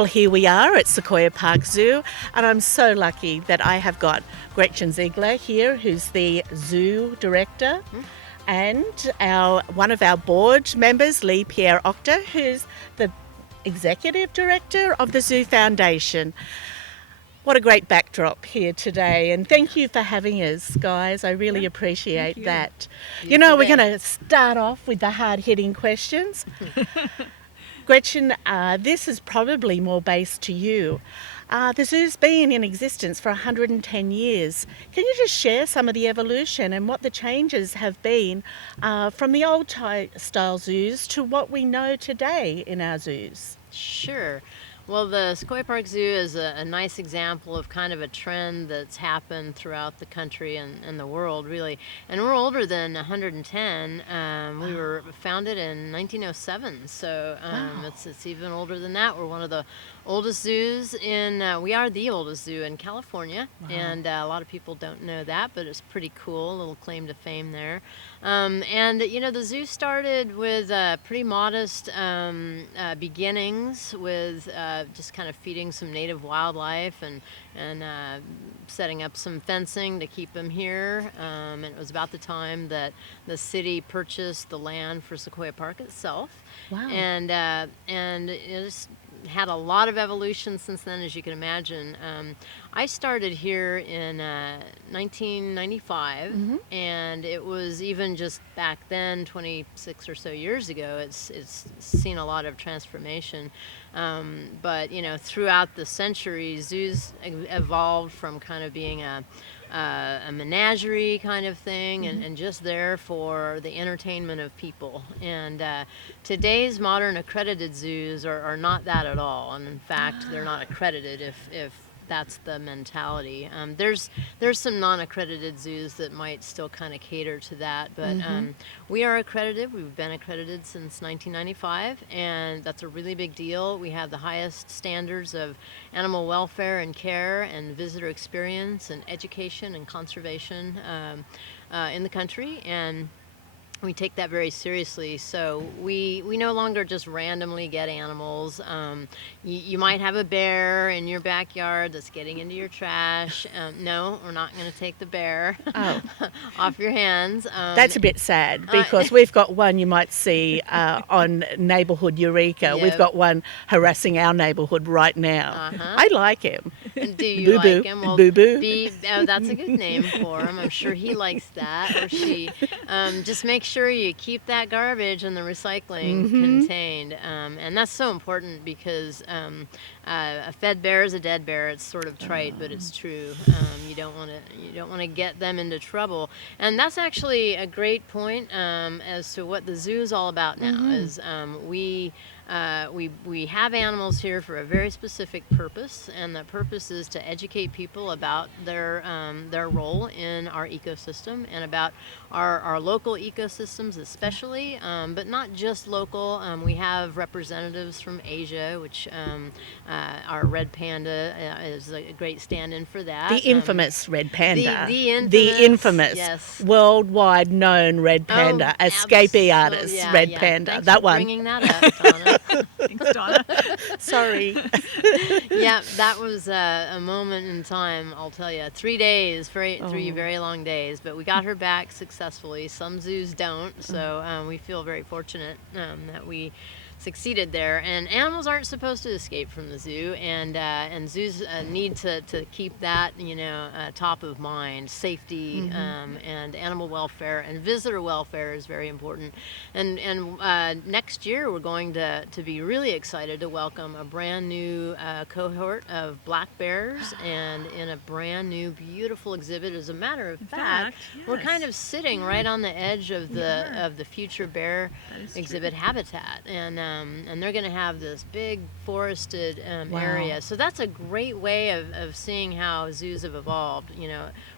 Well, here we are at Sequoia Park Zoo, and I'm so lucky that I have got Gretchen Ziegler here, who's the zoo director, and one of our board members, Leigh Pierre-Oetker, who's the executive director of the Zoo Foundation. What a great backdrop here today, and thank you for having us, guys. I really appreciate that. You know, we're going to start off with the hard-hitting questions. Gretchen, this is probably more based to you. The zoo's been in existence for 110 years. Can you just share some of the evolution and what the changes have been from the old style zoos to what we know today in our zoos? Sure. Well, the Sequoia Park Zoo is a nice example of kind of a trend that's happened throughout the country and the world, really. And we're older than 110. We were founded in 1907, so it's even older than that. We're one of the oldest zoos we are the oldest zoo in California, and a lot of people don't know that, but it's pretty cool, a little claim to fame there. And, you know, the zoo started with pretty modest beginnings with just kind of feeding some native wildlife and setting up some fencing to keep them here. And it was about the time that the city purchased the land for Sequoia Park itself. Wow. And it just had a lot of evolution since then, as you can imagine. I started here in 1995, and it was even just back then, 26 or so years ago, it's seen a lot of transformation. But, you know, throughout the centuries, zoos evolved from kind of being a menagerie kind of thing, and just there for the entertainment of people. And today's modern accredited zoos are not that at all, and in fact they're not accredited if that's the mentality. There's some non-accredited zoos that might still kind of cater to that, but we are accredited. We've been accredited since 1995, and that's a really big deal. We have the highest standards of animal welfare and care and visitor experience and education and conservation in the country, and we take that very seriously. So we no longer just randomly get animals. You might have a bear in your backyard that's getting into your trash. No, we're not going to take the bear off your hands. That's a bit sad, because we've got one you might see on neighbourhood Eureka. Yep. We've got one harassing our neighbourhood right now. I like him. Do you Boo-boo. like him? Well, Boo-boo. That's a good name for him. I'm sure he likes that, or she. Just make sure you keep that garbage and the recycling contained, and that's so important, because a fed bear is a dead bear. It's sort of trite, but it's true. You don't want to get them into trouble, and that's actually a great point as to what the zoo is all about now. Is we have animals here for a very specific purpose, and the purpose is to educate people about their role in our ecosystem and about our local ecosystems especially, but not just local. We have representatives from Asia, which our red panda is a great stand-in for that. The infamous red panda. The infamous, yes. worldwide known red panda, escapee artist red panda. Thanks that for one. Bringing that up, Donna. Thanks, Donna. Sorry. Yeah, that was a moment in time, I'll tell you. 3 days, three very long days, but we got her back successfully. Some zoos don't, so we feel very fortunate that we succeeded there. And animals aren't supposed to escape from the zoo, and zoos need to keep that, top of mind. Safety and animal welfare and visitor welfare is very important. And next year we're going to be really excited to welcome a brand new cohort of black bears, and in a brand new beautiful exhibit. As a matter of fact, we're kind of sitting right on the edge of the future bear exhibit habitat, and they're going to have this big forested area. So that's a great way of seeing how zoos have evolved.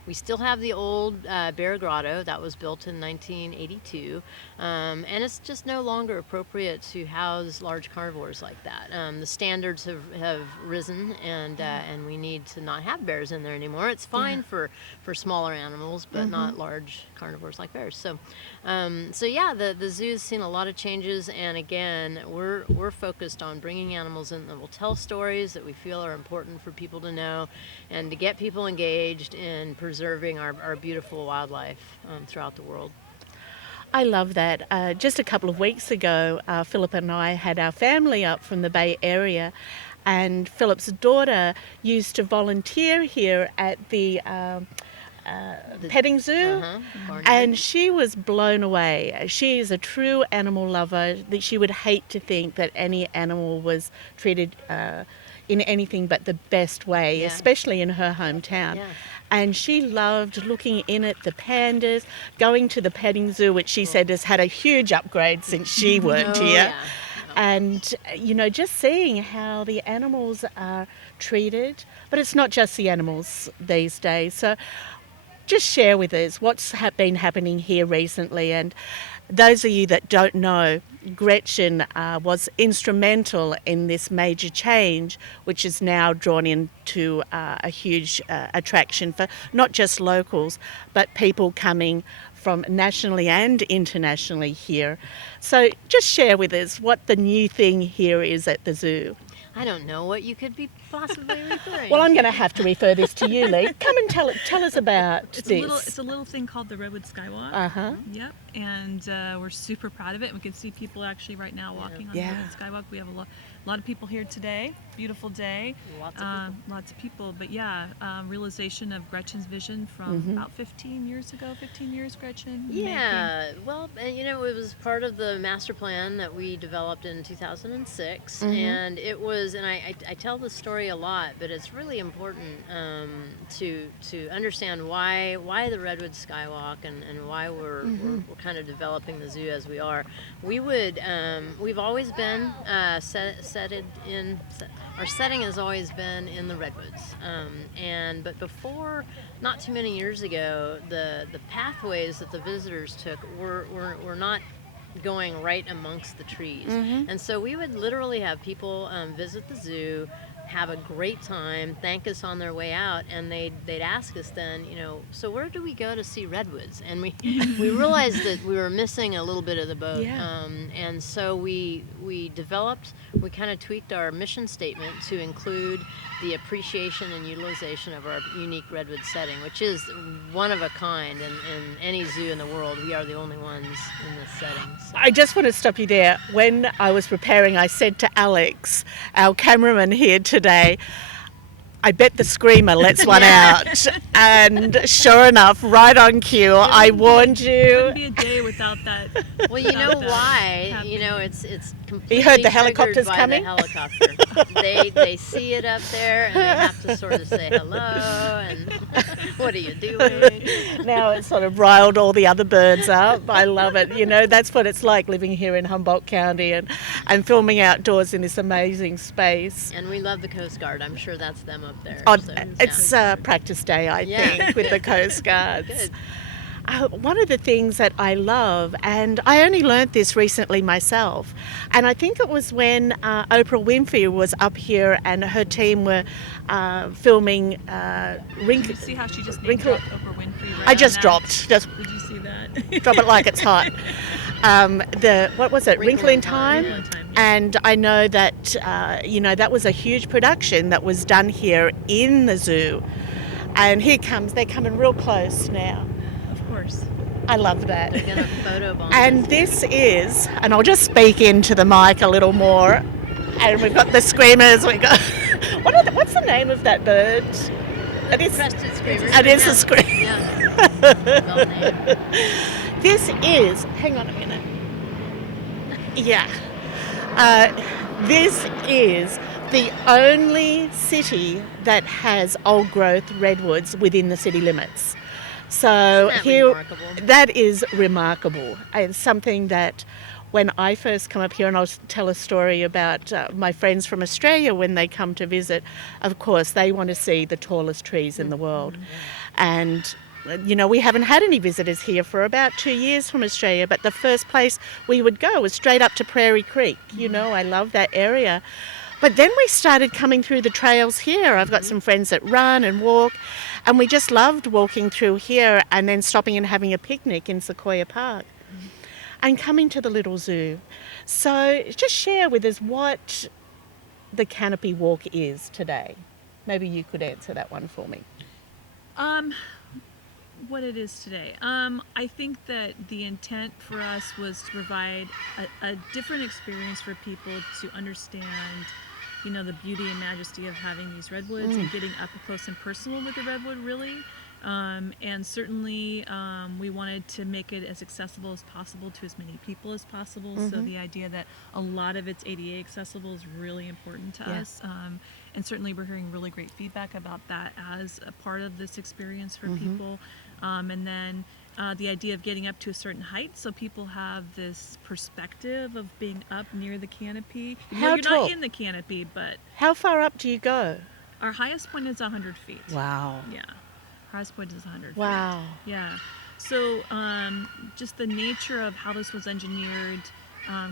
We still have the old bear grotto that was built in 1982, and it's just no longer appropriate to house large carnivores like that. The standards have risen, and we need to not have bears in there anymore. It's fine for smaller animals, but not large carnivores like bears. So yeah, the zoo's seen a lot of changes, and again, that we're focused on bringing animals in that will tell stories that we feel are important for people to know, and to get people engaged in preserving our beautiful wildlife throughout the world. I love that. Just a couple of weeks ago, Philip and I had our family up from the Bay Area, and Philip's daughter used to volunteer here at the petting zoo, and she was blown away. She is a true animal lover. That she would hate to think that any animal was treated in anything but the best way, especially in her hometown. Yeah. And she loved looking in at the pandas, going to the petting zoo, which she said has had a huge upgrade since she worked here. Yeah. And, you know, just seeing how the animals are treated. But it's not just the animals these days. So just share with us what's been happening here recently. And those of you that don't know, Gretchen was instrumental in this major change, which is now drawn into a huge attraction for not just locals, but people coming from nationally and internationally here. So just share with us what the new thing here is at the zoo. I don't know what you could be possibly referring Well, I'm going to have to refer this to you, Leigh. Come and tell us about this. It's a little thing called the Redwood Sky Walk. Uh-huh. Yep, and we're super proud of it. We can see people actually right now walking on the Redwood Sky Walk. We have a lot of people here today. Beautiful day. Lots of people. But realization of Gretchen's vision from about 15 years ago. 15 years, Gretchen? Yeah, well, you know, it was part of the master plan that we developed in 2006, and it was, and I tell this story a lot, but it's really important to understand why the Redwood Sky Walk and why we're kind of developing the zoo as we are. We've always been our setting has always been in the redwoods, but before, not too many years ago, the pathways that the visitors took were not going right amongst the trees, and so we would literally have people visit the zoo, have a great time, thank us on their way out, and they'd ask us then, you know, so where do we go to see redwoods? And we realized that we were missing a little bit of the boat, and so we kind of tweaked our mission statement to include the appreciation and utilization of our unique redwood setting, which is one of a kind in any zoo in the world. We are the only ones in this setting. So. I just want to stop you there. When I was preparing, I said to Alex, our cameraman here today, I bet the screamer lets one out. And sure enough, right on cue, I warned you. It wouldn't be a day without that. Well, you know why? Happening. You know, it's completely. You heard the helicopters by coming? The helicopter. they see it up there, and they have to sort of say hello and what are you doing? Now it's sort of riled all the other birds up. I love it. You know, that's what it's like living here in Humboldt County and filming outdoors in this amazing space. And we love the Coast Guard. I'm sure that's them up there. Oh, so, it's practice day, I think, with the Coast Guards. Good. One of the things that I love, and I only learnt this recently myself, and I think it was when Oprah Winfrey was up here and her team were filming Did you see how she just dropped Oprah Winfrey? Right, I just dropped. Did you see that? Drop it like it's hot. What was it? Wrinkle in Time? Wrinkle in Time, yeah. And I know that, that was a huge production that was done here in the zoo. And they're coming real close now. Of course. I love that. They're going to photobomb. And this is, and I'll just speak into the mic a little more. And we've got the screamers. We got what's the name of that bird? Crested screamer. It is a screamer. Yeah. Well named. This is. Hang on a minute. Yeah. This is the only city that has old growth redwoods within the city limits. So that is remarkable. It's something that when I first come up here, and I'll tell a story about my friends from Australia when they come to visit, of course, they want to see the tallest trees in the world. And, we haven't had any visitors here for about 2 years from Australia, but the first place we would go was straight up to Prairie Creek. I love that area. But then we started coming through the trails here. I've got some friends that run and walk, and we just loved walking through here and then stopping and having a picnic in Sequoia Park. and coming to the little zoo. So just share with us what the canopy walk is today. Maybe you could answer that one for me. What it is today. I think that the intent for us was to provide a different experience for people to understand, the beauty and majesty of having these redwoods and getting up close and personal with the redwood, really. And certainly we wanted to make it as accessible as possible to as many people as possible. So the idea that a lot of it's ADA accessible is really important to us. And certainly we're hearing really great feedback about that as a part of this experience for people. And then the idea of getting up to a certain height, so people have this perspective of being up near the canopy. How you're tall? not in the canopy, but How far up do you go? our highest point is 100 feet. Wow. Yeah. Highest point is 100 Wow. feet. Yeah. So just the nature of how this was engineered,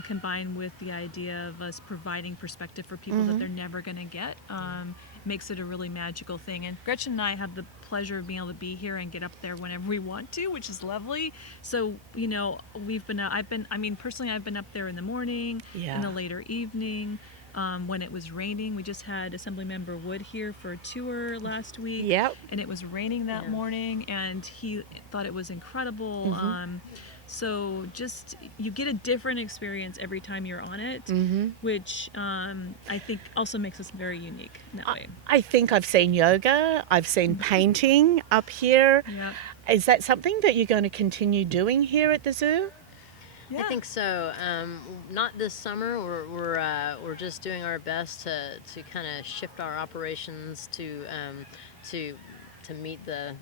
combined with the idea of us providing perspective for people that they're never going to get, makes it a really magical thing. And Gretchen and I have the pleasure of being able to be here and get up there whenever we want to, which is lovely. So, we've been, personally, I've been up there in the morning, in the later evening. When it was raining, we just had Assemblymember Wood here for a tour last week. Yep. And it was raining that morning, and he thought it was incredible. So just, you get a different experience every time you're on it, which I think also makes us very unique in that way. I think I've seen yoga, I've seen painting up here. Yep. Is that something that you're going to continue doing here at the zoo? Yeah. I think so. Not this summer. We're just doing our best to kind of shift our operations to meet the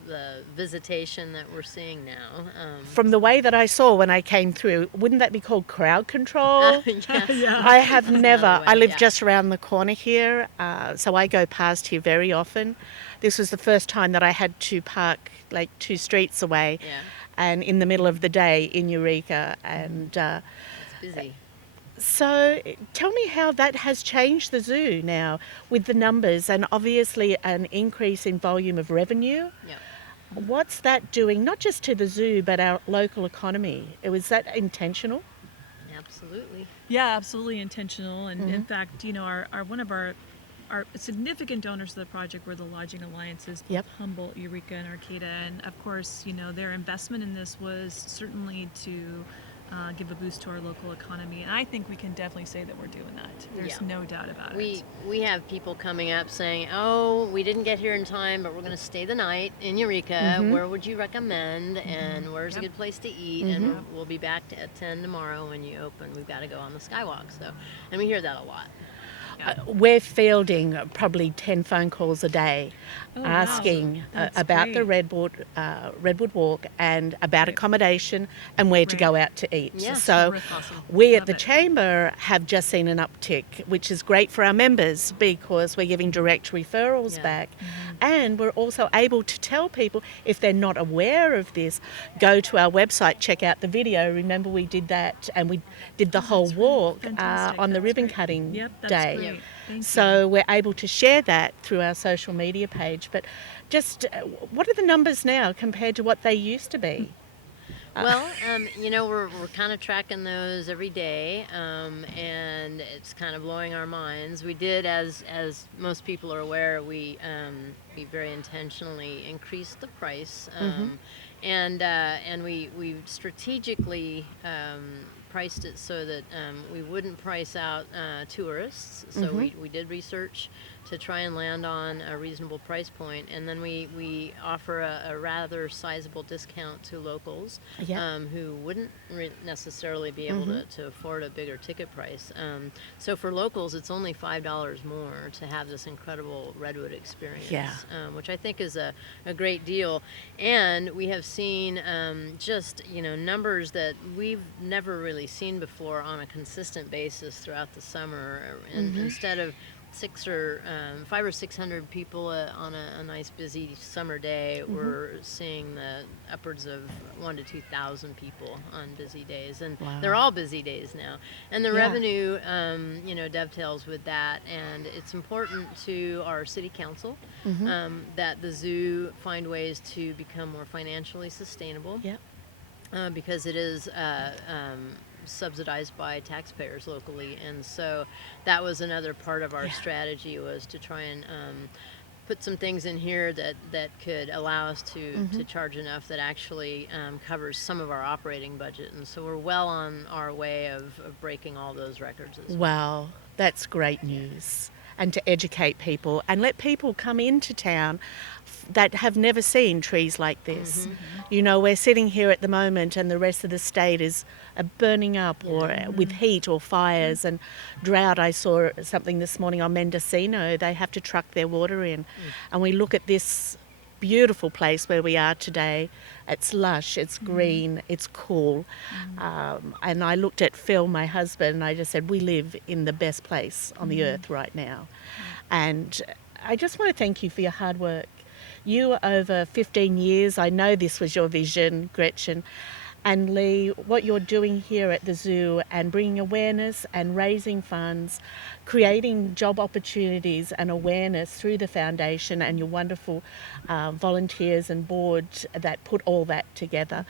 visitation that we're seeing now. From the way that I saw when I came through, wouldn't that be called crowd control? Yes. I have never. another way, I live yeah. just around the corner here, so I go past here very often. This was the first time that I had to park like 2 streets away, and in the middle of the day in Eureka, and It's busy. so tell me how that has changed the zoo now with the numbers and obviously an increase in volume of revenue. Yeah. What's that doing, not just to the zoo, but our local economy? Was that intentional? Absolutely. Yeah, absolutely intentional. And in fact, one of our significant donors to the project were the lodging alliances, both Humboldt, Eureka, and Arcata. And of course, their investment in this was certainly to give a boost to our local economy. And I think we can definitely say that we're doing that. There's no doubt about it. We have people coming up saying, "Oh, we didn't get here in time, but we're going to stay the night in Eureka. Where would you recommend? And where's a good place to eat? And we'll be back at 10 tomorrow when you open. We've got to go on the skywalk." So, and we hear that a lot. We're fielding probably 10 phone calls a day asking about the Redwood Walk and about accommodation and where to go out to eat. Yeah. So Awesome. we Love at the it. Chamber have just seen an uptick, which is great for our members because we're giving direct referrals back. And we're also able to tell people, if they're not aware of this, go to our website, check out the video. Remember we did that, and we did the whole walk Fantastic. on the That's ribbon great. cutting Yep, that's day. great. Thank So we're able to share that through our social media page. But just what are the numbers now compared to what they used to be? Well, we're kind of tracking those every day, and it's kind of blowing our minds. We did, as most people are aware, we very intentionally increased the price, and we strategically priced it so that we wouldn't price out tourists. So we did research to try and land on a reasonable price point, and then we offer a rather sizable discount to locals who wouldn't necessarily be able to afford a bigger ticket price. So for locals, it's only $5 more to have this incredible redwood experience, which I think is a great deal. And we have seen just numbers that we've never really seen before on a consistent basis throughout the summer. And instead of 500 or 600 people on a nice busy summer day, we're seeing the upwards of 1,000 to 2,000 people on busy days, and they're all busy days now. And the revenue, dovetails with that. And it's important to our city council that the zoo find ways to become more financially sustainable. because it is subsidized by taxpayers locally, and so that was another part of our strategy, was to try and put some things in here that could allow us to charge enough that actually covers some of our operating budget, and so we're well on our way of breaking all those records as well. Wow, that's great news. And to educate people and let people come into town that have never seen trees like this. You know, we're sitting here at the moment and the rest of the state is burning up or with heat or fires and drought. I saw something this morning on Mendocino. They have to truck their water in. And we look at this beautiful place where we are today. It's lush, it's green, it's cool. And I looked at Phil, my husband, and I just said, we live in the best place on the earth right now. And I just want to thank you for your hard work. You, over 15 years, I know this was your vision, Gretchen, and Leigh, what you're doing here at the zoo and bringing awareness and raising funds, creating job opportunities and awareness through the foundation and your wonderful volunteers and board that put all that together.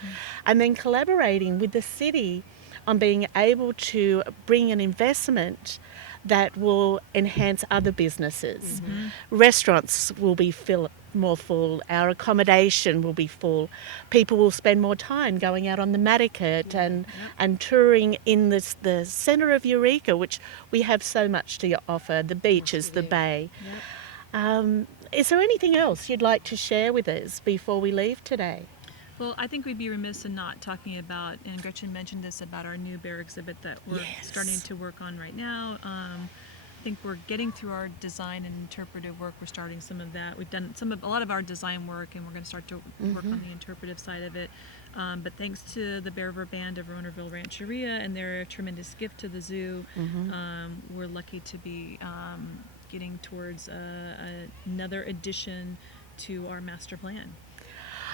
And then collaborating with the city on being able to bring an investment that will enhance other businesses. Restaurants will be more full, our accommodation will be full, people will spend more time going out on the Madaket and touring in the centre of Eureka, which we have so much to offer, the beaches, the bay. Is there anything else you'd like to share with us before we leave today? Well, I think we'd be remiss in not talking about, and Gretchen mentioned this, about our new bear exhibit that we're starting to work on right now. I think we're getting through our design and interpretive work. We're starting some of that. We've done a lot of our design work, and we're going to start to work on the interpretive side of it. But thanks to the Bear River Band of Ronerville Rancheria and their tremendous gift to the zoo, we're lucky to be getting towards another addition to our master plan.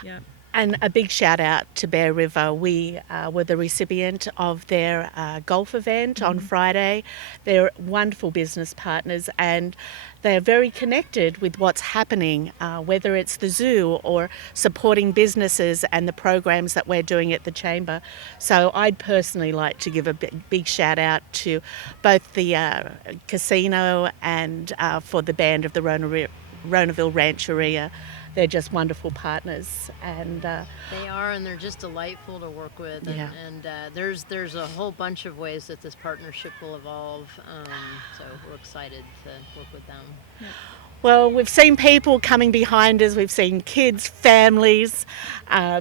Yeah. And a big shout out to Bear River. We were the recipient of their golf event on Friday. They're wonderful business partners and they're very connected with what's happening, whether it's the zoo or supporting businesses and the programs that we're doing at the Chamber. So I'd personally like to give a big shout out to both the casino and for the band of the Ronerville Rancheria. They're just wonderful partners, and they are, and they're just delightful to work with. And there's a whole bunch of ways that this partnership will evolve. So we're excited to work with them. Yeah. Well, we've seen people coming behind us. We've seen kids, families,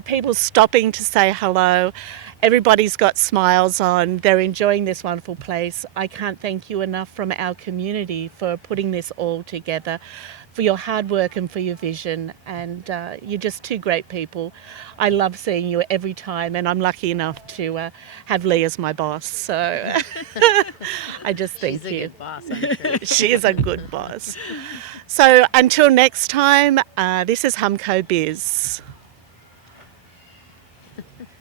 people stopping to say hello. Everybody's got smiles on. They're enjoying this wonderful place. I can't thank you enough from our community for putting this all together, for your hard work and for your vision, and you're just two great people. I love seeing you every time, and I'm lucky enough to have Leigh as my boss, so I just thank you. She's a good boss, I'm sure. She is a good boss. So until next time, this is HumCo Biz.